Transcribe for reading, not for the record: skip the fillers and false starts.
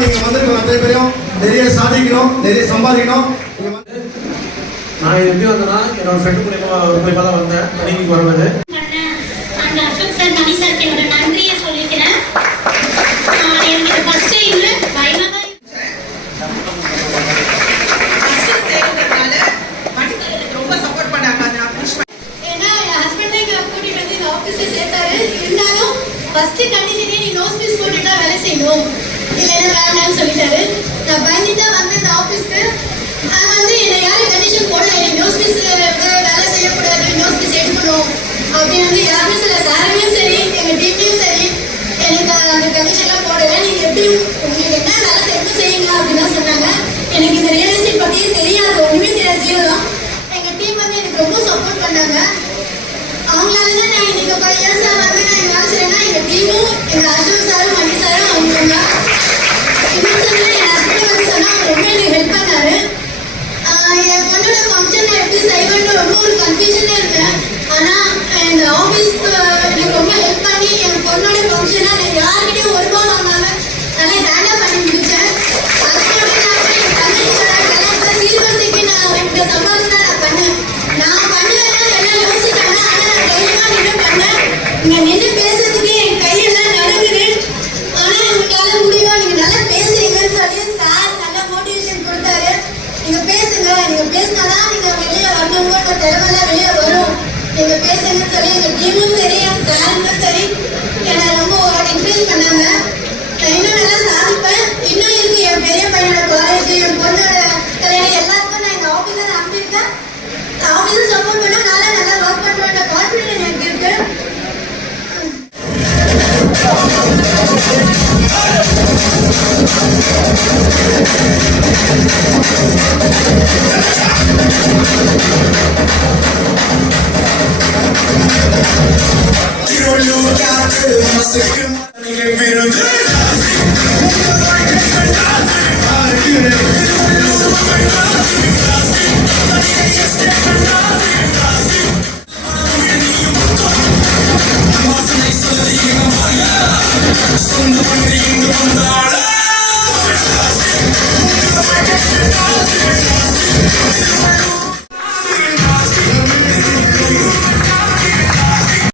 நீங்க வந்திருக்க அத்தனை பேரையும் நிறைய சாதிக்கணும், நிறைய சம்பாதிக்கணும். நான் எப்படி வந்தேன்னா என்னோட ஃப்ரெண்டு மூலியமா தான் வந்தேன் பணிக்கு வருவது. அந்த அசோக் சார், மணி சார் என்னோட நன்றியை சொல்லிக்கிறேன். எனக்கு ஃபர்ஸ்ட் டைம் பயமா தான் ரொம்ப சப்போர்ட் பண்ணாங்க. ஏன்னா என் ஹஸ்பண்ட் தான் எங்களை கூட்டிட்டு வந்து இந்த ஆஃபீஸ்ல சேர்த்தாரு. இருந்தாலும் ஃபர்ஸ்ட் கண்டிஷனே நீ நோஸ் பீஸ் போட்டுட்டு தான் வேலை செய்யணும், இல்லைன்னா வேண்டாம்னு சொல்லிட்டாரு. நான் பயந்துட்டு தான் வந்து இந்த ஆஃபீஸ்க்கு வந்து என்னை யாரும் கண்டிஷன் போடல, எனக்கு நோஸ் பீஸ் வேலை செய்யக்கூடாது, நோஸ் பீஸ் எடுக்கணும் அப்படின்னு வந்து யாருமே சொல்ல. சாருமே சரி, எங்க டீம்லையும் சரி எனக்கு அந்த கண்டிஷன்லாம் போடல. நீங்க எப்படி உங்களுக்கு என்ன வேலை தெரிஞ்சு செய்யுங்க அப்படின்னு தான் சொன்னாங்க. எனக்கு இந்த ரியல் எஸ்டேட் பத்தியே தெரியாது, ஒண்ணுமே தெரியாது, ஜீரோ தான். எங்க டீம் வந்து எனக்கு ரொம்ப சப்போர்ட் பண்ணாங்க. அவங்களால தான் நான் இன்னைக்கு 5 years வந்து நான் இங்க வேலை செய்யறேன்னா எங்க டீமும் எங்க அசோக் சாரும் மணி சாரும் அவங்க சொன்னாங்க. இன்னும் சொன்னா என் ஹஸ்பண்ட் வந்து சொன்னா அவங்க ரொம்ப எனக்கு ஹெல்ப் பண்ணாரு. என் பொண்ணோட ஃபங்க்ஷன் எப்படி செய்வேன்னு ரொம்ப ஒரு கன்ஃபியூஷன்ல இருந்தேன். ஆனா இந்த ஆஃபீஸ் எனக்கு ரொம்ப ஹெல்ப் பண்ணி என் பொண்ணோட ஃபங்க்ஷனா நான் யார்கிட்டயும் ஒரு ரூபா வாங்காம நல்லா கிராண்டா பண்ணி முடிச்சேன். அதனால நான் பண்ணி சொன்னாங்க சீர்வரிசைக்கு நான் இந்த சம்பாதிச்சு நான் பண்ணேன். நான் பண்ணலன்னா எல்லாம் யோசிச்சாங்க. ஆனா நான் தைரியமா நின்று பண்ணேன். இங்க நின்று பேசுறதுக்கு என் கையெல்லாம் நடுங்குது. ஆனா உங்களால முடியும், நீங்க நல்லா பேசுறீங்கன்னு சொல்லி சார் நல்லா மோட்டிவேஷன் கொடுத்தாரு. நீங்க பேசுங்க, நீங்க பேசினாதான் நீங்க வெளியே வரணுங்க, திறமெல்லாம் வெளியே வரும், நீங்க பேசுங்கன்னு சொல்லி எங்க டீமும் சரி என் சாருங்களும் சரி என்னை ரொம்ப என்கரேஜ் பண்ணாங்க. நான் இன்னும் நல்லா சாதிப்பேன். இன்னும் இருக்கு என் பெரிய பையனோட காலேஜ், என் பொண்ணோட கல்யாணம் எல்லாருக்கும் நான் எங்க ஆஃபீஸை நான் அனுப்பியிருக்கேன். ஆஃபீஸை சப்போர்ட் பண்ண நல்லா ஒர்க் பண்ணுற கான்ஃபிடன்ஸ் எனக்கு இருக்கு. You don't know what I do, I'm a second